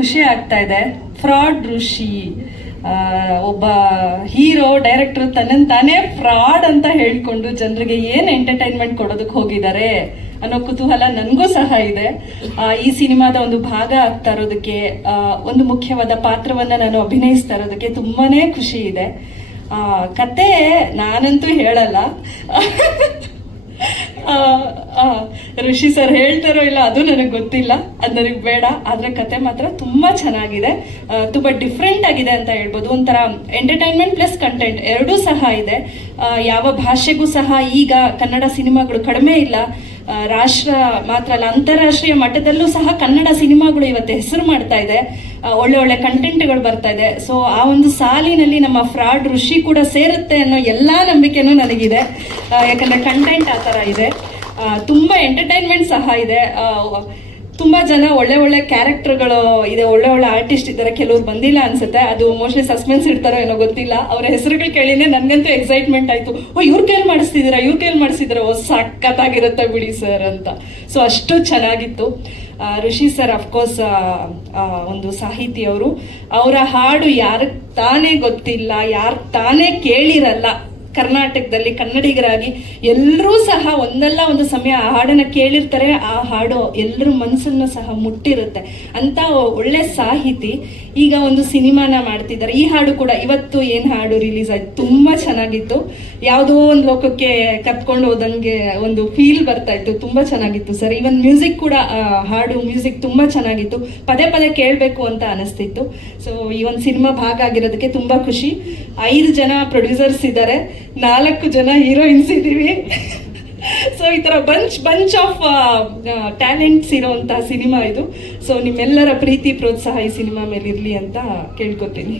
ಖುಷಿ ಆಗ್ತಾ ಇದೆ. ಫ್ರಾಡ್ ಋಷಿ ಒಬ್ಬ ಹೀರೋ, ಡೈರೆಕ್ಟರ್ ತನ್ನ ತಾನೇ ಫ್ರಾಡ್ ಅಂತ ಹೇಳ್ಕೊಂಡು ಜನರಿಗೆ ಏನು ಎಂಟರ್ಟೈನ್ಮೆಂಟ್ ಕೊಡೋದಕ್ಕೆ ಹೋಗಿದ್ದಾರೆ ಅನ್ನೋ ಕುತೂಹಲ ನನಗೂ ಸಹ ಇದೆ. ಈ ಸಿನಿಮಾದ ಒಂದು ಭಾಗ ಆಗ್ತಾ ಇರೋದಕ್ಕೆ ಒಂದು ಮುಖ್ಯವಾದ ಪಾತ್ರವನ್ನ ನಾನು ಅಭಿನಯಿಸ್ತಾ ಇರೋದಕ್ಕೆ ತುಂಬಾನೇ ಖುಷಿ ಇದೆ. ಕತೆ ನಾನಂತೂ ಹೇಳಲ್ಲ. ಋಷಿ ಸರ್ ಹೇಳ್ತಾರೋ ಇಲ್ಲ ಅದು ನನಗೆ ಗೊತ್ತಿಲ್ಲ. ಅದು ನನಗೆ ಬೇಡ. ಆದ್ರೆ ಕತೆ ಮಾತ್ರ ತುಂಬಾ ಚೆನ್ನಾಗಿದೆ. ತುಂಬ ಡಿಫ್ರೆಂಟ್ ಆಗಿದೆ ಅಂತ ಹೇಳ್ಬೋದು. ಒಂಥರ ಎಂಟರ್ಟೈನ್ಮೆಂಟ್ ಪ್ಲಸ್ ಕಂಟೆಂಟ್ ಎರಡೂ ಸಹ ಇದೆ. ಯಾವ ಭಾಷೆಗೂ ಸಹ ಈಗ ಕನ್ನಡ ಸಿನಿಮಾಗಳು ಕಡಿಮೆ ಇಲ್ಲ. ರಾಷ್ಟ್ರ ಮಾತ್ರ ಅಲ್ಲ, ಅಂತಾರಾಷ್ಟ್ರೀಯ ಮಟ್ಟದಲ್ಲೂ ಸಹ ಕನ್ನಡ ಸಿನಿಮಾಗಳು ಇವತ್ತು ಹೆಸರು ಮಾಡ್ತಾ ಇದೆ. ಒಳ್ಳೆ ಒಳ್ಳೆ ಕಂಟೆಂಟ್ಗಳು ಬರ್ತಾ ಇದೆ. ಸೊ ಆ ಒಂದು ಸಾಲಿನಲ್ಲಿ ನಮ್ಮ ಫ್ರಾಡ್ ಋಷಿ ಕೂಡ ಸೇರುತ್ತೆ ಅನ್ನೋ ಎಲ್ಲಾ ನಂಬಿಕೆನೂ ನನಗಿದೆ. ಯಾಕಂದ್ರೆ ಕಂಟೆಂಟ್ ಆ ಥರ ಇದೆ. ತುಂಬಾ ಎಂಟರ್ಟೈನ್ಮೆಂಟ್ ಸಹ ಇದೆ. ತುಂಬ ಜನ ಒಳ್ಳೆ ಒಳ್ಳೆ ಕ್ಯಾರೆಕ್ಟರ್ಗಳು ಇದೆ, ಒಳ್ಳೆ ಒಳ್ಳೆ ಆರ್ಟಿಸ್ಟ್ ಇದ್ದಾರೆ. ಕೆಲವ್ರು ಬಂದಿಲ್ಲ ಅನ್ಸುತ್ತೆ. ಅದು ಮೋಸ್ಟ್ಲಿ ಸಸ್ಪೆನ್ಸ್ ಇಡ್ತಾರೋ ಏನೋ ಗೊತ್ತಿಲ್ಲ. ಅವ್ರ ಹೆಸರುಗಳು ಕೇಳಿನೇ ನನ್ಗಂತೂ ಎಕ್ಸೈಟ್ಮೆಂಟ್ ಆಯ್ತು. ಓ, ಇವ್ರ ಕೇಳಿ ಮಾಡಿಸ್ತಿದ್ದೀರಾ? ಇವ್ರ ಕೇಳಿ ಮಾಡಿಸಿದ್ರ ಓ, ಸಖತ್ತಾಗಿರುತ್ತೆ ಬಿಡಿ ಸರ್ ಅಂತ. ಸೊ ಅಷ್ಟು ಚೆನ್ನಾಗಿತ್ತು. ಋಷಿ ಸರ್ ಅಫ್ಕೋರ್ಸ್ ಒಂದು ಸಾಹಿತಿ ಅವರು. ಅವರ ಹಾಡು ಯಾರಿಗೆ ತಾನೇ ಗೊತ್ತಿಲ್ಲ, ಯಾರು ತಾನೇ ಕೇಳಿರಲ್ಲ. ಕರ್ನಾಟಕದಲ್ಲಿ ಕನ್ನಡಿಗರಾಗಿ ಎಲ್ಲರೂ ಸಹ ಒಂದಲ್ಲ ಒಂದು ಸಮಯ ಆ ಹಾಡನ್ನ ಕೇಳಿರ್ತಾರೆ, ಆ ಹಾಡು ಎಲ್ಲರ ಮನಸ್ಸನ್ನು ಸಹ ಮುಟ್ಟಿರುತ್ತೆ. ಅಂತ ಒಳ್ಳೆ ಸಾಹಿತಿ ಈಗ ಒಂದು ಸಿನಿಮಾನ ಮಾಡ್ತಿದ್ದಾರೆ. ಈ ಹಾಡು ಕೂಡ ಇವತ್ತು ಏನು ಹಾಡು ರಿಲೀಸ್ ಆಯ್ತು? ತುಂಬಾ ಚೆನ್ನಾಗಿತ್ತು. ಯಾವುದೋ ಒಂದು ಲೋಕಕ್ಕೆ ಕತ್ಕೊಂಡು ಹೋದಂಗೆ ಒಂದು ಫೀಲ್ ಬರ್ತಾ ಇತ್ತು. ತುಂಬಾ ಚೆನ್ನಾಗಿತ್ತು ಸರ್ ಇವನ್ ಮ್ಯೂಸಿಕ್ ಕೂಡ ಹಾಡು ಮ್ಯೂಸಿಕ್ ತುಂಬಾ ಚೆನ್ನಾಗಿತ್ತು. ಪದೇ ಪದೇ ಕೇಳಬೇಕು ಅಂತ ಅನಿಸ್ತಿತ್ತು. ಸೊ ಈ ಒಂದು ಸಿನಿಮಾ ಭಾಗ ಆಗಿರೋದಕ್ಕೆ ತುಂಬಾ ಖುಷಿ. ಐದು ಜನ ಪ್ರೊಡ್ಯೂಸರ್ಸ್ ಇದ್ದಾರೆ. ನಾಲ್ಕು ಜನ ಹೀರೋಯಿನ್ಸ್ ಇದ್ದೀವಿ ಸೊ ಈ ತರ ಬಂಚ್ ಬಂಚ್ ಆಫ್ ಟ್ಯಾಲೆಂಟ್ಸ್ ಇರೋವಂಥ ಸಿನಿಮಾ ಇದು. ಸೊ ನಿಮ್ಮೆಲ್ಲರ ಪ್ರೀತಿ ಪ್ರೋತ್ಸಾಹ ಈ ಸಿನಿಮಾ ಮೇಲೆ ಇರಲಿ ಅಂತ ಕೇಳ್ಕೊತೀನಿ.